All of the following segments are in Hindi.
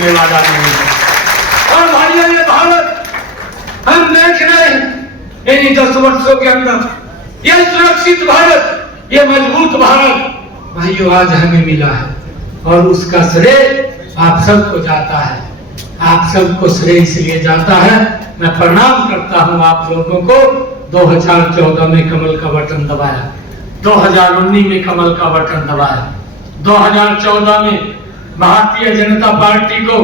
रुकने वाला नहीं है। और भाइयों, ये भारत हम देख रहे हैं इन 10 वर्षों के अंदर, ये सुरक्षित भारत, ये मजबूत भारत भाइयों आज हमें मिला है और उसका श्रेय आप सबको जाता है। आप सबको श्रेय इसलिए जाता है, मैं प्रणाम करता हूं आप लोगों को। 2014 में कमल का बटन दबाया, 2019 में कमल का बटन दबाया, 2014 में भारतीय जनता पार्टी को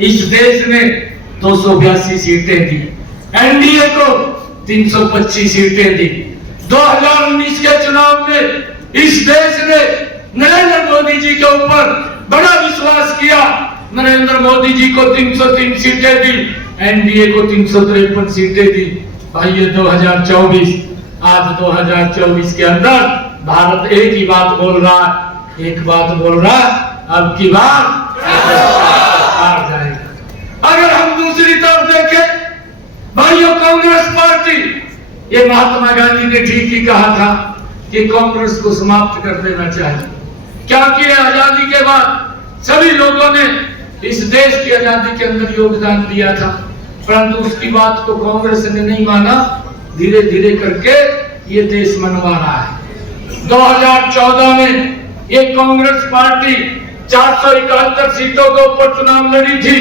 इस देश ने 282 सीटें दी, एनडीए को 325 सीटें दी। 2019 के चुनाव में इस देश ने नरेंद्र मोदी जी के ऊपर बड़ा विश्वास किया। नरेंद्र मोदी जी को 303 सीटें दी, एनडीए को 353 सीटें दी। भाइयों 2024, आज 2024 के अंदर भारत एक ही बात बोल रहा है, एक बात बोल रहा है, अब की बार हार जाएगा। अगर हम दूसरी तरफ देखें भाइयों, कांग्रेस पार्टी, ये महात्मा गांधी ने ठीक ही कहा था कि कांग्रेस को समाप्त कर देना चाहिए, क्योंकि आजादी के बाद सभी लोगों ने इस देश की आजादी के अंदर योगदान दिया था, परंतु उसकी बात को कांग्रेस ने नहीं माना। धीरे धीरे करके ये देश मनवा रहा है। 2014 में ये कांग्रेस पार्टी 471 सीटों के ऊपर चुनाव लड़ी थी।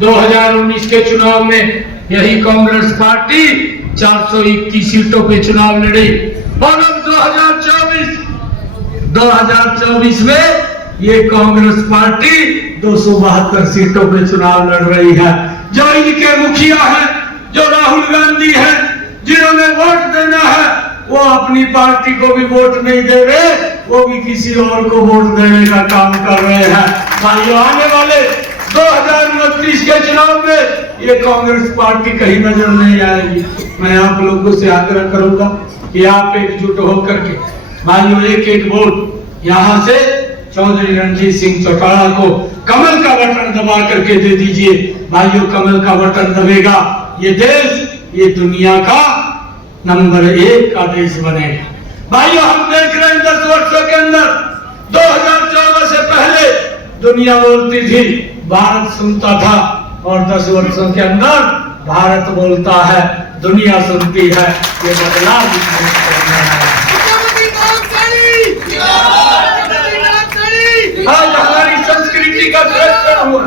2019 के चुनाव में यही कांग्रेस पार्टी 421 सीटों पे चुनाव लड़ी। और अब 2024 में ये कांग्रेस पार्टी 272 सीटों पे चुनाव लड़ रही है। जो इनके मुखिया हैं, जो राहुल गांधी हैं, जिन्होंने वोट देना है, वो अपनी पार्टी को भी वोट नहीं दे रहे, वो भी किसी और को वोट देने का काम कर रहे हैं। भाइयों, आने वाले 2029 के चुनाव में ये कांग्रेस पार्टी कहीं नजर नहीं आएगी। मैं आप लोगों से आग्रह करूंगा कि आप एकजुट होकर के भाइयों एक एक वोट यहाँ से चौधरी रणजीत सिंह चौटाला को कमल का बटन दबा करके दे दीजिए। भाइयों, कमल का बटन दबेगा, ये देश, ये दुनिया का नंबर 1 का देश बनेगा। भाइयों, हम देख रहे हैं 10 वर्षों के अंदर, 2014 से पहले दुनिया बोलती थी, भारत सुनता था, और 10 वर्षों के अंदर भारत बोलता है, दुनिया सुनती है। ये बदलाव आज हमारी संस्कृति का संरक्षण हुआ।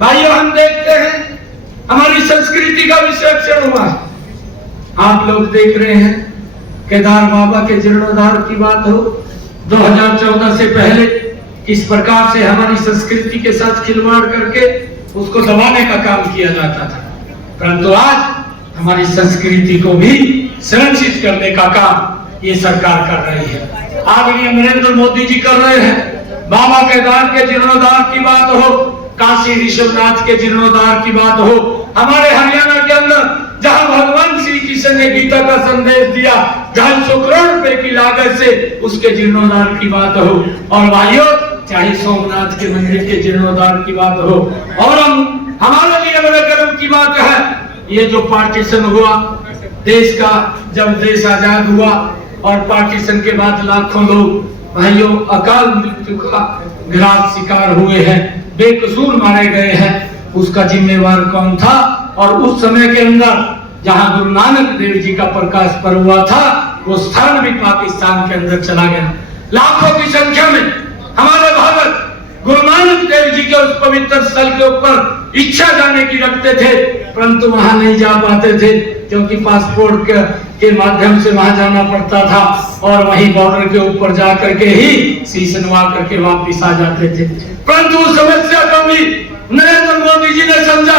भाइयों, हम देखते हैं हमारी संस्कृति का भी संरक्षण हुआ। आप लोग देख रहे हैं केदार बाबा के जीर्णोद्धार की बात हो, 2014 से पहले किस प्रकार से हमारी संस्कृति के साथ खिलवाड़ करके उसको दबाने का काम किया जाता था, परंतु आज हमारी संस्कृति को भी संरक्षित करने का काम ये सरकार कर रही है। आदरणीय नरेंद्र मोदी जी कर रहे हैं। बाबा केदार के जीर्णोद्धार की बात हो, काशी ऋषभनाथ के जीर्णोद्धार की बात हो, हमारे हरियाणा के अंदर जहां भगवान श्री कृष्ण ने गीता का संदेश दिया, 250 करोड़ रुपए की लागत से उसके जीर्णोद्धार की बात हो, और भाइयों चाहे सोमनाथ के मंदिर के जीर्णोद्धार की बात हो, और हम हमारे लिए बड़े गर्व की बात है, ये जो पार्टीशन हुआ देश का, जब देश आजाद हुआ और पार्टीशन के बाद लाखों लोग भाइयों अकाल मृत्यु का घात शिकार हुए हैं, बेकसूर मारे गए हैं, उसका जिम्मेवार कौन था? और उस समय के अंदर जहां गुरु नानक देव जी का प्रकाश पर्व हुआ था, वो स्थान भी पाकिस्तान के अंदर चला गया। लाखों की संख्या में हमारे भारत गुरु नानक देव जी के उस पवित्र स्थल के ऊपर इच्छा जाने की रखते थे, परंतु वहां नहीं जा पाते थे, क्योंकि पासपोर्ट के माध्यम से वहां जाना पड़ता था, और वहीं बॉर्डर के ऊपर जा करके ही शीश नवा करके वापिस आ जाते थे। परंतु उस समस्या को भी नरेंद्र मोदी जी ने समझा,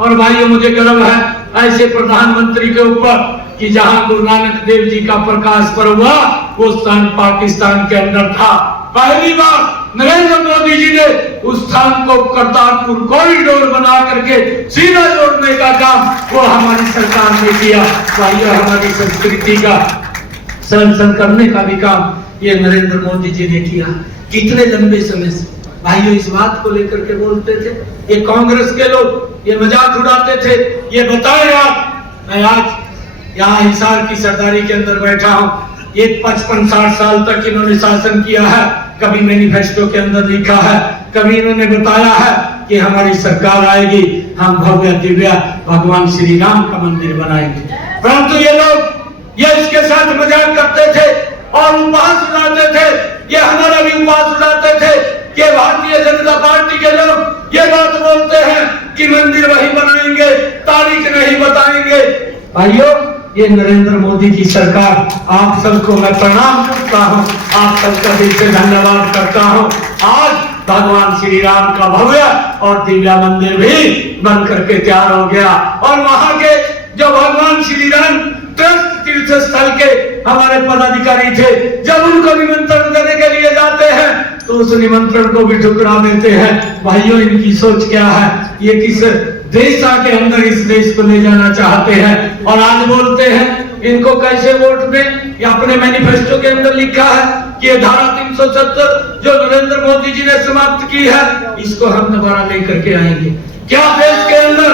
और भाइयों मुझे गर्व है ऐसे प्रधानमंत्री के ऊपर कि जहां गुरु नानक देव जी का प्रकाश पर्व हुआ वो स्थान पाकिस्तान के अंदर था। पहली बार नरेंद्र मोदी जी ने उस स्थान को करतारपुर कॉरिडोर बना करके सीधा जोड़ने का काम वो हमारी सरकार ने किया। भाइयों, हमारी संस्कृति का संरक्षण करने का भी काम ये नरेंद्र मोदी जी ने किया। कितने लंबे समय से भाइयों इस बात को लेकर के बोलते थे, ये कांग्रेस के लोग ये मजाक उड़ाते थे, ये बताए आप। मैं आज यहाँ हिसार की सरदारी के अंदर बैठा हूँ, ये 55-60 साल तक इन्होंने शासन किया है, कभी मैनिफेस्टो के अंदर लिखा है, कभी इन्होंने बताया है कि हमारी सरकार आएगी, हम भव्य दिव्य भगवान श्री राम का मंदिर बनाएंगे। परंतु ये लोग ये इसके साथ मजाक करते थे और उपहास उड़ाते थे। ये हमारा भी उपहास उड़ाते थे कि भारतीय जनता पार्टी के लोग ये बात बोलते हैं कि मंदिर वही बनाएंगे, तारीख नहीं बताएंगे। भाइयों, ये नरेंद्र मोदी की सरकार, आप सबको मैं प्रणाम करता हूँ, आप सबका दिल से धन्यवाद करता हूँ। आज भगवान श्री राम का भव्य और दिव्य मंदिर भी बन करके तैयार हो गया और वहां के जो भगवान श्री राम तीर्थ स्थल के हमारे पदाधिकारी थे, जब उनको निमंत्रण देने के लिए जाते हैं तो उस निमंत्रण को भी ठुकरा देते हैं। भाइयों, इनकी सोच क्या है? ये किस देश के अंदर इस देश को ले जाना चाहते हैं और आज बोलते हैं इनको कैसे वोट दें। ये अपने मैनिफेस्टो के अंदर लिखा है कि धारा 370 जो नरेंद्र मोदी जी ने समाप्त की है, इसको हम दोबारा लेकर के आएंगे। क्या देश के अंदर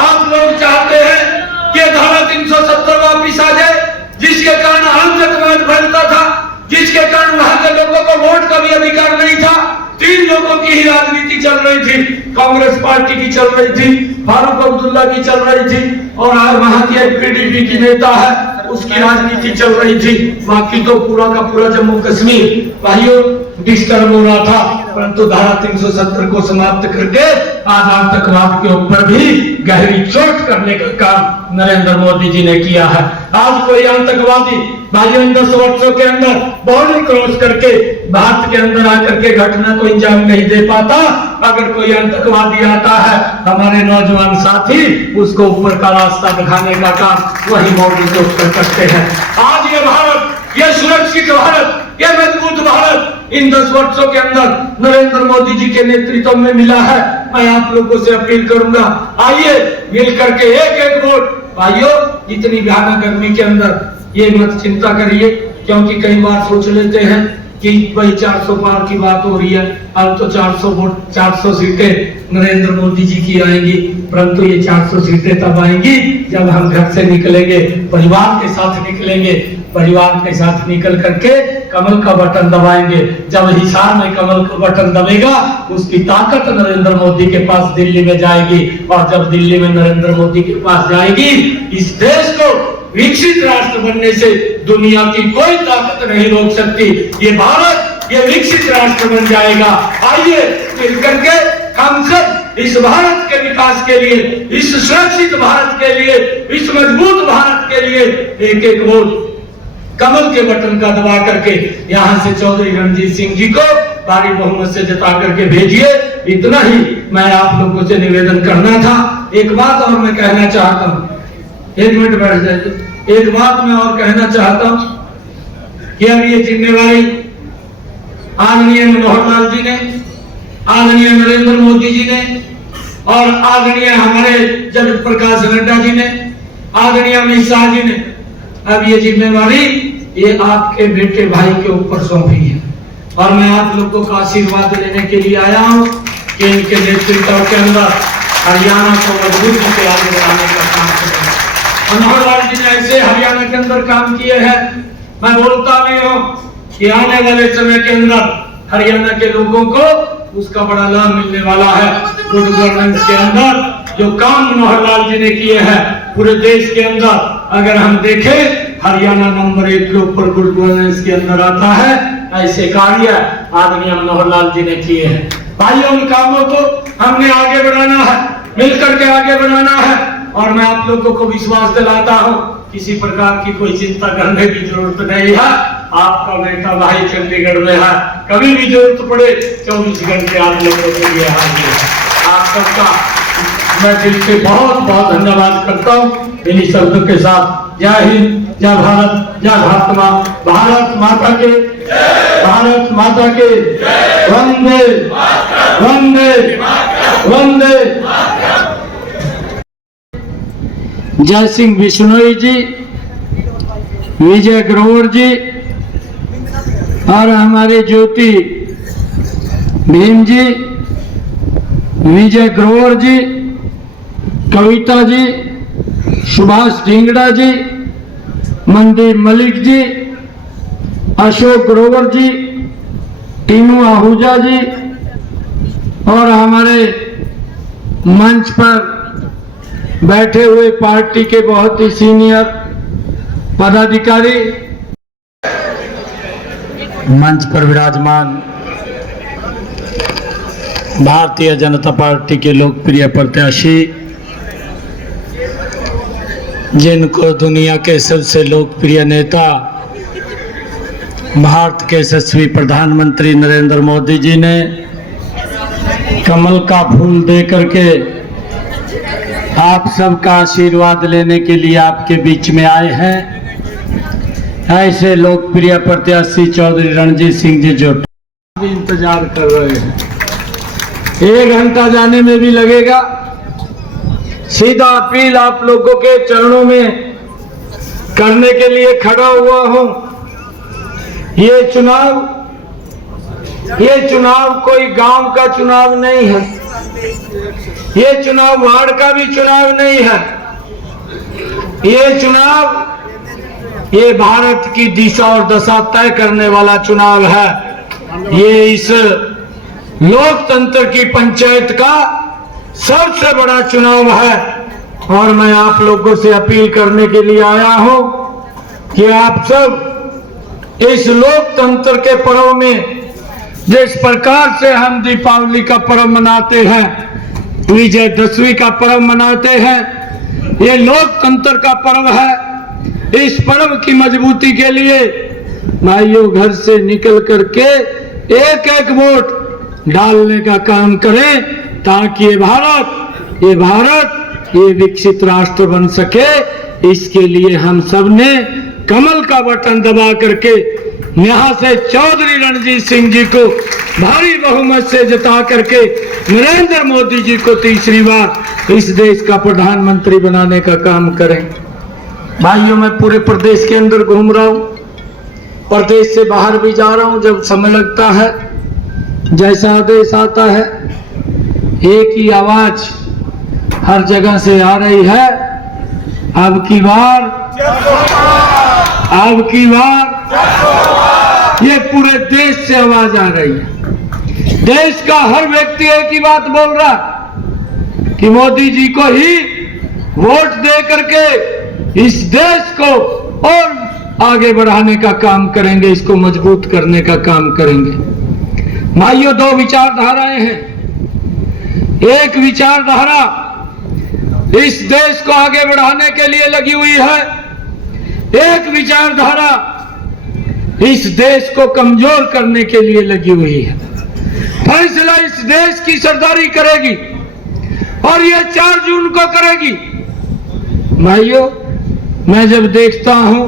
आप लोग चाहते हैं कि धारा 370 वापिस आ जाए, जिसके कारण आतंकवाद फैलता था, जिसके कारण वहां के लोगों को वोट का भी अधिकार नहीं था। 3 लोगों की ही राजनीति चल रही थी, कांग्रेस पार्टी की चल रही थी, फारूक अब्दुल्ला की चल रही थी और आज वहां की एक पीडीपी की नेता है, उसकी राजनीति चल रही थी। बाकी तो पूरा का पूरा जम्मू कश्मीर भाइयों डिस्टर्ब हो रहा था। परंतु धारा 370 को समाप्त करके आज आतंकवाद के ऊपर भी गहरी चोट करने का काम नरेंद्र मोदी जी ने किया है। आज कोई आतंकवादी भाइयों 10 वर्षों के अंदर बॉर्डर क्रॉस करके भारत के अंदर आकर के घटना को अंजाम नहीं दे पाता। अगर कोई आतंकवादी आता है, हमारे नौजवान साथी उसको ऊपर का रास्ता दिखाने का काम वही मोदी जो करते हैं। आज ये भारत, ये सुरक्षित भारत, ये मजबूत भारत इन 10 वर्षों के अंदर नरेंद्र मोदी जी के नेतृत्व में मिला है। मैं आप लोगों से अपील करूंगा, आइए मिल करके एक वोट। भाइयों, इतनी भयानक गर्मी के अंदर ये मत चिंता करिए, क्योंकि कई बार सोच लेते हैं कि भाई 400 पार की बात हो रही है, अब तो 400 वोट 400 सीटें नरेंद्र मोदी जी की आएंगी। परंतु ये 400 सीटें तब आएंगी जब हम घर से निकलेंगे, परिवार के साथ निकलेंगे, परिवार के साथ निकल करके कमल का बटन दबाएंगे। जब हिसार में कमल का बटन दबेगा, उसकी ताकत नरेंद्र मोदी के पास दिल्ली में जाएगी और जब दिल्ली में नरेंद्र मोदी के पास जाएगी, इस देश को विकसित राष्ट्र बनने से दुनिया की कोई ताकत नहीं रोक सकती। ये भारत ये विकसित राष्ट्र बन जाएगा। आइए मिलकर के हम सब इस भारत के विकास के लिए, इस सुरक्षित भारत के लिए, इस मजबूत भारत के लिए एक वोट कमल के बटन का दबा करके यहाँ से चौधरी रणजीत सिंह जी को भारी बहुमत से जिता करके भेजिए। इतना ही मैं आप लोगों से निवेदन करना था। एक बात और मैं कहना चाहता हूँ, 1 मिनट बैठ जाए। एक बात मैं और कहना चाहता हूँ कि अब ये जिम्मेवारी आदरणीय मनोहर लाल जी ने, आदरणीय नरेंद्र मोदी जी ने और आदरणीय हमारे जगत प्रकाश नड्डा जी ने, आदरणीय अमित शाह जी ने, अब ये जिम्मेवारी ये आपके बेटे भाई के ऊपर सौंपी है और मैं आप लोगों का आशीर्वाद लेने के लिए आया हूँ कि इनके नेतृत्व के अंदर हरियाणा को मजबूती से आगे बढ़ाने का काम करें। मनोहर लाल जी ने ऐसे हरियाणा के अंदर काम किए हैं, मैं बोलता नहीं हूँ कि आने वाले समय के अंदर हरियाणा के लोगों को उसका बड़ा लाभ मिलने वाला है। गुड गवर्नेंस के अंदर जो काम मनोहर लाल जी ने किए हैं पूरे देश के अंदर, अगर हम देखें हरियाणा नंबर 1 के ऊपर गुड गवर्नेंस के अंदर आता है। ऐसे कार्य आदरणीय मनोहर लाल जी ने किए हैं। भाइयों, उन कामों को हमने आगे बढ़ाना है, मिलकर के आगे बढ़ाना है और मैं आप लोगों को विश्वास दिलाता हूँ किसी प्रकार की कोई चिंता करने की जरूरत नहीं है। आपका बेटा भाई चंडीगढ़ में है, कभी भी जरूरत पड़े 24 घंटे आप लोगों के लिए हाजिर है। आप सबका मैं दिल से बहुत बहुत धन्यवाद करता हूँ। इन्हीं शब्दों के साथ जय हिंद, जय भारत, जय भारत माँ, भारत माता के, भारत माता के, वंदे वंदे वंदे। जय सिंह बिश्नोई जी, विजय ग्रोवर जी और हमारे ज्योति भीम जी, विजय ग्रोवर जी, कविता जी, सुभाष ढींगड़ा जी, मनदीप मलिक जी, अशोक ग्रोवर जी, टीनू आहूजा जी और हमारे मंच पर बैठे हुए पार्टी के बहुत ही सीनियर पदाधिकारी, मंच पर विराजमान भारतीय जनता पार्टी के लोकप्रिय प्रत्याशी, जिनको दुनिया के सबसे लोकप्रिय नेता भारत के यशस्वी प्रधानमंत्री नरेंद्र मोदी जी ने कमल का फूल दे करके आप सबका आशीर्वाद लेने के लिए आपके बीच में आए हैं। ऐसे लोकप्रिय प्रत्याशी चौधरी रणजीत सिंह जी जो इंतजार कर रहे हैं, 1 घंटा जाने में भी लगेगा। सीधा अपील आप लोगों के चरणों में करने के लिए खड़ा हुआ हूं। ये चुनाव कोई गांव का चुनाव नहीं है, ये चुनाव वार्ड का भी चुनाव नहीं है। ये चुनाव ये भारत की दिशा और दशा तय करने वाला चुनाव है। ये इस लोकतंत्र की पंचायत का सबसे बड़ा चुनाव है और मैं आप लोगों से अपील करने के लिए आया हूं कि आप सब इस लोकतंत्र के पर्व में जिस प्रकार से हम दीपावली का पर्व मनाते हैं, विजयदशमी का पर्व मनाते हैं, ये लोकतंत्र का पर्व है। इस पर्व की मजबूती के लिए भाइयों घर से निकल करके एक एक वोट डालने का काम करें ताकि ये विकसित राष्ट्र बन सके। इसके लिए हम सब ने कमल का बटन दबा करके यहां से चौधरी रणजीत सिंह जी को भारी बहुमत से जिता करके नरेंद्र मोदी जी को तीसरी बार इस देश का प्रधानमंत्री बनाने का काम करें। भाइयों मैं पूरे प्रदेश के अंदर घूम रहा हूं, प्रदेश से बाहर भी जा रहा हूं। जब समय लगता है, जैसा आदेश आता है, एक ही आवाज हर जगह से आ रही है, अब की बार ये पूरे देश से आवाज आ रही है। देश का हर व्यक्ति एक ही बात बोल रहा कि मोदी जी को ही वोट दे करके इस देश को और आगे बढ़ाने का काम करेंगे, इसको मजबूत करने का काम करेंगे। भाइयों 2 विचारधाराएं हैं। एक विचारधारा इस देश को आगे बढ़ाने के लिए लगी हुई है, एक विचारधारा इस देश को कमजोर करने के लिए लगी हुई है। फैसला इस देश की सरदारी करेगी और ये 4 जून को करेगी। भाइयों मैं जब देखता हूं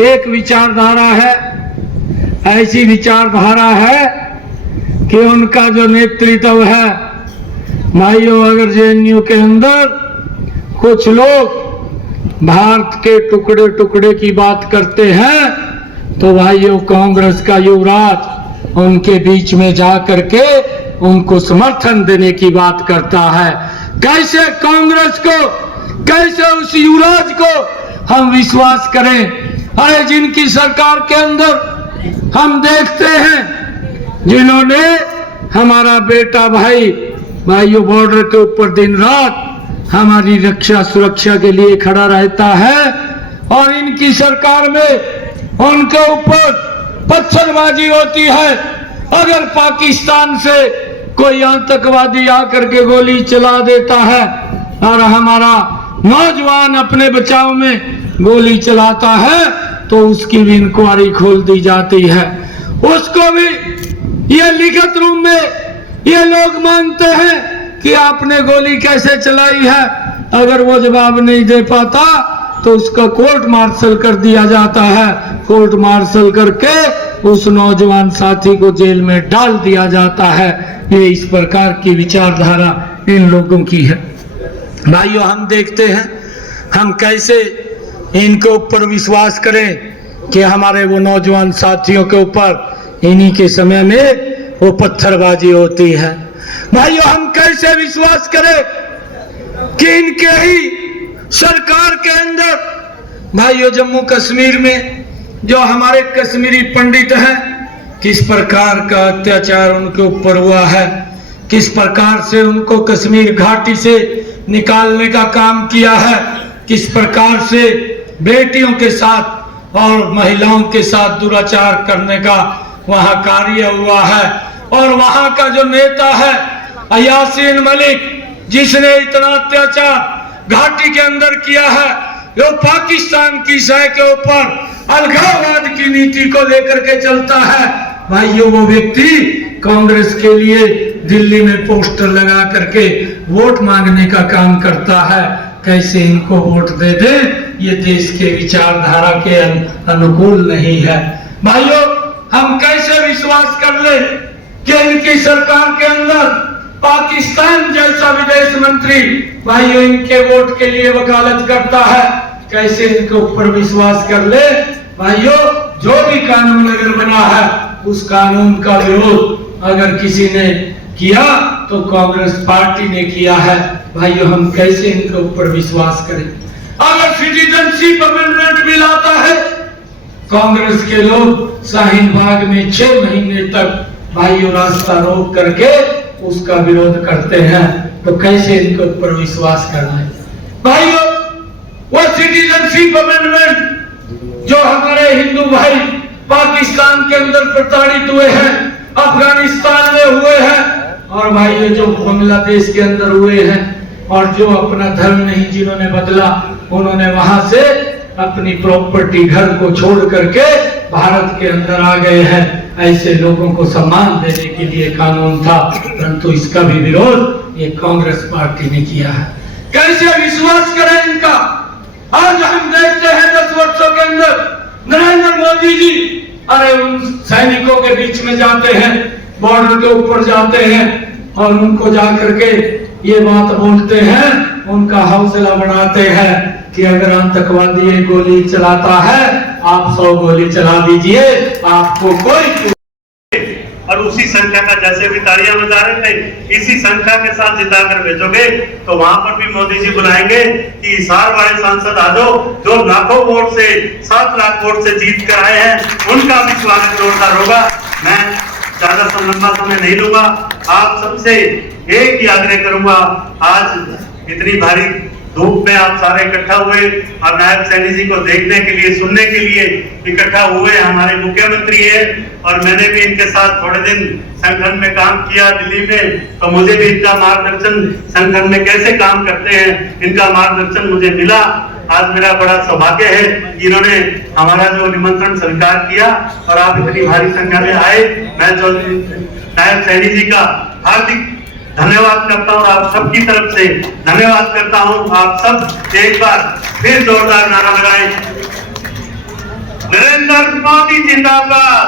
एक विचारधारा है, ऐसी विचारधारा है कि उनका जो नेतृत्व है, भाइयों अगर जेएनयू के अंदर कुछ लोग भारत के टुकड़े टुकड़े की बात करते हैं तो भाइयों कांग्रेस का युवराज उनके बीच में जा करके उनको समर्थन देने की बात करता है। कैसे कांग्रेस को, कैसे उस युवराज को हम विश्वास करें? अरे जिनकी सरकार के अंदर हम देखते हैं जिन्होंने हमारा बेटा भाइयों बॉर्डर के ऊपर दिन रात हमारी रक्षा सुरक्षा के लिए खड़ा रहता है और इनकी सरकार में उनके ऊपर पत्थरबाजी होती है। अगर पाकिस्तान से कोई आतंकवादी आकर के गोली चला देता है और हमारा नौजवान अपने बचाव में गोली चलाता है तो उसकी भी इंक्वायरी खोल दी जाती है। उसको भी ये लिखित रूप में ये लोग मानते हैं कि आपने गोली कैसे चलाई है। अगर वो जवाब नहीं दे पाता तो उसका कोर्ट मार्शल कर दिया जाता है। कोर्ट मार्शल करके उस नौजवान साथी को जेल में डाल दिया जाता है। ये इस प्रकार की विचारधारा इन लोगों की है। भाइयों हम देखते हैं हम कैसे इनके ऊपर विश्वास करें कि हमारे वो नौजवान साथियों के ऊपर इन्हीं के समय में वो पत्थरबाजी होती है। भाइयों हम कैसे विश्वास करें कि इनके ही सरकार के अंदर भाइयों जम्मू कश्मीर में जो हमारे कश्मीरी पंडित हैं किस प्रकार का अत्याचार उनके ऊपर हुआ है, किस प्रकार से उनको कश्मीर घाटी से निकालने का काम किया है, किस प्रकार से बेटियों के साथ और महिलाओं के साथ दुराचार करने का वहां कार्य हुआ है। और वहां का जो नेता है यासीन मलिक, जिसने इतना अत्याचार घाटी के अंदर किया है, जो पाकिस्तान की शय के ऊपर अलगाववाद की नीति को लेकर के चलता है, भाइयों वो व्यक्ति कांग्रेस के लिए दिल्ली में पोस्टर लगा करके वोट मांगने का काम करता है। कैसे इनको वोट दे दे, ये देश के विचारधारा के अनुकूल नहीं है। भाइयों, हम कैसे विश्वास कर ले कि इनकी सरकार के अंदर पाकिस्तान जैसा विदेश मंत्री भाइयों इनके वोट के लिए वकालत करता है। कैसे इनके ऊपर विश्वास कर ले। भाइयों, जो भी कानून अगर बना है उस कानून का विरोध अगर किसी ने किया तो कांग्रेस पार्टी ने किया है। भाइयों, हम कैसे इनके ऊपर विश्वास करें। अगर सिटीजनशिप अमेंडमेंट बिल आता है, कांग्रेस के लोग शाहीन बाग में 6 महीने तक भाइयों रास्ता रोक करके उसका विरोध करते हैं, तो कैसे इनके ऊपर विश्वास करना है। भाइयों, वो सिटीजनशिप अमेंडमेंट जो हमारे हिंदू भाई पाकिस्तान के अंदर प्रताड़ित हुए हैं, अफगानिस्तान में हुए हैं, और भाइयों जो बांग्लादेश के अंदर हुए हैं, और जो अपना धर्म नहीं जिन्होंने बदला, उन्होंने वहां से अपनी प्रॉपर्टी घर को छोड़ करके भारत के अंदर आ गए हैं। ऐसे लोगों को सम्मान देने के लिए कानून था, परंतु इसका भी विरोध ये कांग्रेस पार्टी ने किया है। कैसे विश्वास करें इनका। आज हम देखते हैं 10 वर्षों के अंदर नरेंद्र मोदी जी अरे उन सैनिकों के बीच में जाते हैं, बॉर्डर के ऊपर जाते हैं और उनको जाकर के ये बात बोलते हैं, उनका हौसला बढ़ाते हैं कि अगर आतंकवादी एक गोली चलाता है आप 100 गोली चला दीजिए, आपको कोई। और उसी संख्या का जैसे भी तालियां बजा रहे थे, इसी संख्या के साथ जिताकर भेजोगे तो वहां पर भी मोदी जी बुलाएंगे कि हिसार वाले सांसद आ जाओ, जो लाखों वोट से 7 लाख वोट से जीत कर आए हैं, उनका भी स्वागत जोरदार होगा। मैं ज्यादा लंबा समय नहीं लूंगा। आप सबसे एक ही आग्रह करूंगा, आज इतनी भारी धूप में आप सारे इकट्ठा हुए और नायब सैनी जी को देखने के लिए, सुनने के लिए इकट्ठा हुए। हमारे मुख्यमंत्री है और मैंने भी इनके साथ थोड़े दिन संगठन में काम किया दिल्ली में, तो मुझे भी इनका मार्गदर्शन, संगठन में कैसे काम करते हैं, इनका मार्गदर्शन मुझे मिला। आज मेरा बड़ा सौभाग्य है कि इन्होंने हमारा जो निमंत्रण स्वीकार किया और आप इतनी भारी संख्या में आए। मैं जो नायब सैनी जी का हार्दिक धन्यवाद करता हूं, आप सबकी तरफ से धन्यवाद करता हूं। आप सब एक बार फिर जोरदार नारा लगाएं। नरेंद्र मोदी जिंदाबाद,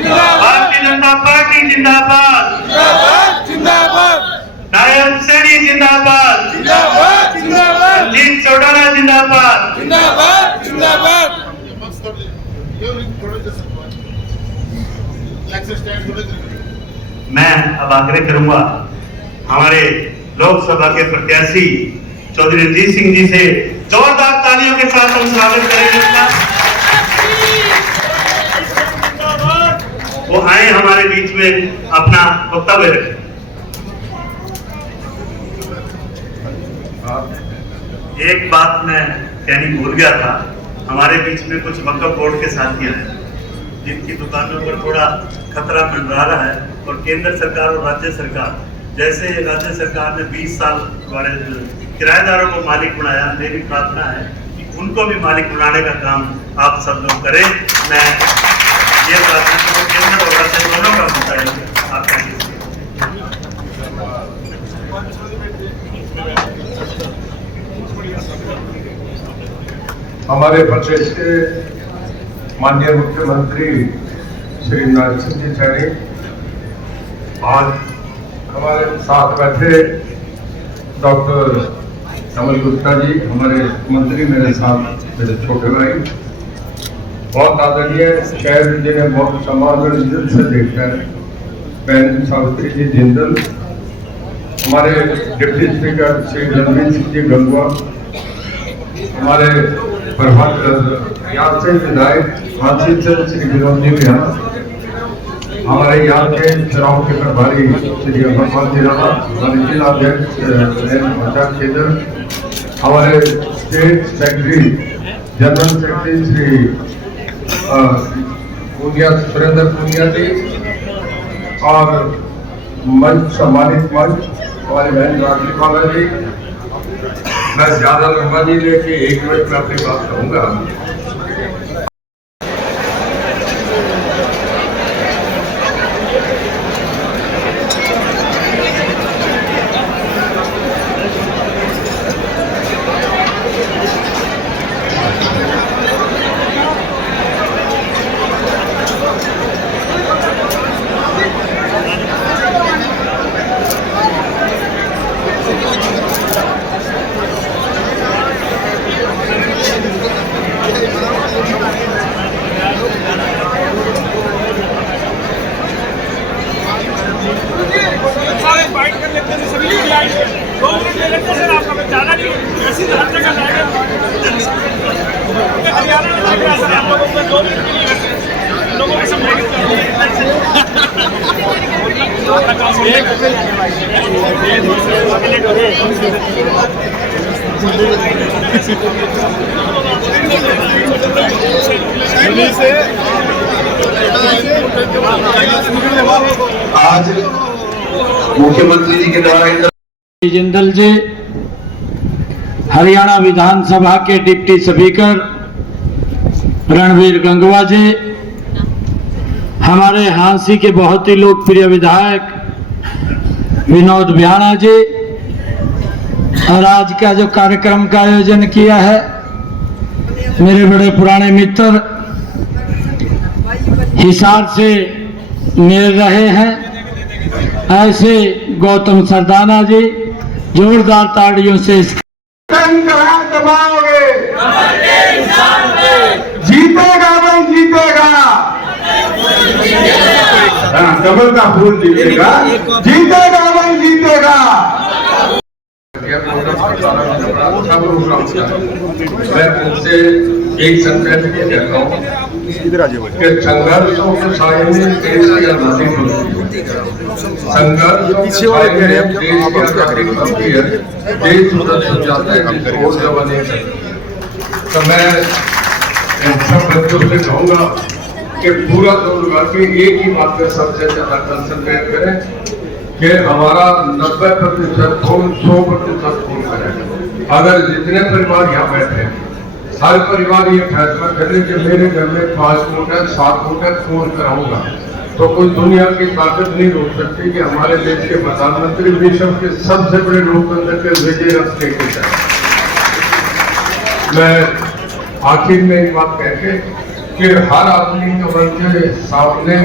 भारतीय जनता पार्टी जिंदाबाद, नायब सैनी जिंदाबाद, रंजीत चौटाला जिंदाबाद। मैं अब आग्रह करूंगा हमारे लोकसभा के प्रत्याशी चौधरी रणजीत सिंह जी से जोरदार तालियों के साथ हम स्वागत करेंगे। वो आए हमारे बीच में अपना वक्तव्य रखें। एक बात मैं कहनी भूल गया था, हमारे बीच में कुछ वक्फ बोर्ड के साथियां हैं जिनकी दुकानों पर थोड़ा खतरा मंडरा रहा है, और केंद्र सरकार और राज्य सरकार, जैसे राज्य सरकार ने 20 साल वाले किराएदारों को मालिक बनाया, मेरी प्रार्थना है कि उनको भी मालिक बनाने का काम आप सब लोग करें। मैं ये प्रार्थना करूँ, केंद्र और राज्य दोनों का मुद्दा है आपका। हमारे प्रदेश के माननीय मुख्यमंत्री श्री नरेंद्र सिंह जी सैनी आज हमारे साथ बैठे डॉक्टर कमल गुप्ता जी, हमारे मंत्री, मेरे साथ मेरे छोटे भाई, बहुत आदरणीय शहर जिन्हें बहुत समाज से देखा है, बहन सावित्री जी जिंदल, हमारे डिप्टी स्पीकर श्री रणवीर सिंह जी गंगवा, हमारे प्रभात याद से विधायक हाथी चंद श्री विनोद जी बिहार, हमारे यहाँ के चुनाव के प्रभारी श्री अमरपाल जी राणा, हमारे जिला अध्यक्ष केंद्र, हमारे state secretary general secretary Shri Surendra Punia ji और मंच सम्मानित मंच हमारे बहन राखी माला जी। मैं ज्यादा लंबा नहीं लेके 1 मिनट में अपनी बात कहूँगा। बाइट कर लेते हैं सभी लोग लाइन 2 मिनट ले लेते हैं सर, आपका मैं ज्यादा नहीं ऐसी हर जगह जाएगा। हरियाणा में लग रहा है सर आप लोगों को 2 मिनट के लिए वैसे लोगों को सम्मानित आज मुख्यमंत्री जी के द्वारा जिंदल जी, हरियाणा विधानसभा के डिप्टी स्पीकर रणवीर गंगवा जी, हमारे हांसी के बहुत ही लोकप्रिय विधायक विनोद बिहाना जी, और आज का जो कार्यक्रम का आयोजन किया है मेरे बड़े पुराने मित्र हिसार से मिल रहे हैं ऐसे गौतम सरदाना जी, जोरदार ताड़ियों से दबाओगे जीतेगा भाई जीतेगा, कमल का फूल जीतेगा, जीतेगा भाई जीतेगा। मैं उनसे एक संकल्प के कहता हूँ कि संघर्षों के साये में देश की आजादी होती है, संघर्षों के साये में देश की आजादी होती है, देश सुरक्षित हो जाता है, जिसको और जवा नहीं सकता। तो मैं इन सब बच्चों से कहूँगा कि पूरा जोर लगा के एक ही बात पर सबसे ज्यादा कंसंट्रेट करें कि हमारा 90% खून 100% खून करें। अगर जितने परिवार यहाँ बैठे हैं हर परिवार ये फैसला करे कि मेरे घर में 5 कुंटल 7 कुंटल खून कराऊंगा, तो कोई दुनिया की ताकत नहीं रोक सकती कि हमारे देश के प्रधानमंत्री विश्व के सबसे बड़े लोकतंत्र के विजय रथ लेके जाए। मैं आखिर में एक बात कह के कि हर आदमी कमल के सामने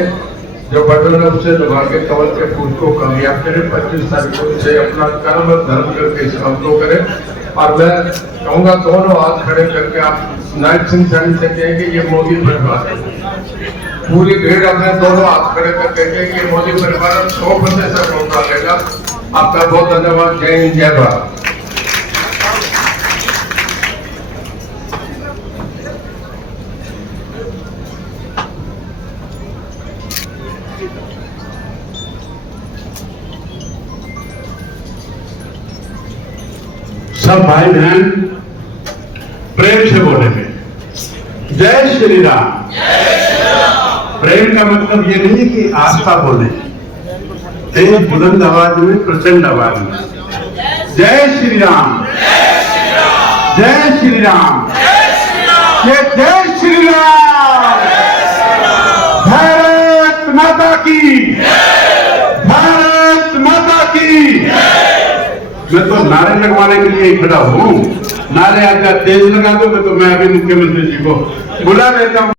जो बटन है उसे दबा के कमल के फूल को कामयाब करें, 25 तारीखों से अपना कर्म धर्म करके इस काम को करें। और मैं कहूँगा दोनों हाथ खड़े करके आप नाइट सिंह से कहेंगे ये मोदी परिवार है, पूरी भीड़ अपने दोनों हाथ खड़े करके कहेंगे ये मोदी परिवार 100% मौका लेगा। आपका बहुत धन्यवाद। जय हिंद, जय भारत। सब भाई बहन प्रेम से बोलेंगे जय श्री राम। प्रेम का मतलब ये नहीं कि आस्था बोले, तेज बुलंद आवाज में, प्रचंड आवाज में जय श्री राम, जय श्री राम, जय श्री राम। भारत माता की, भारत माता की। मैं तो नारे लगवाने के लिए खड़ा हूँ, नारे आजा तेज लगा दो, मैं अभी मुख्यमंत्री जी को बुला लेता हूँ।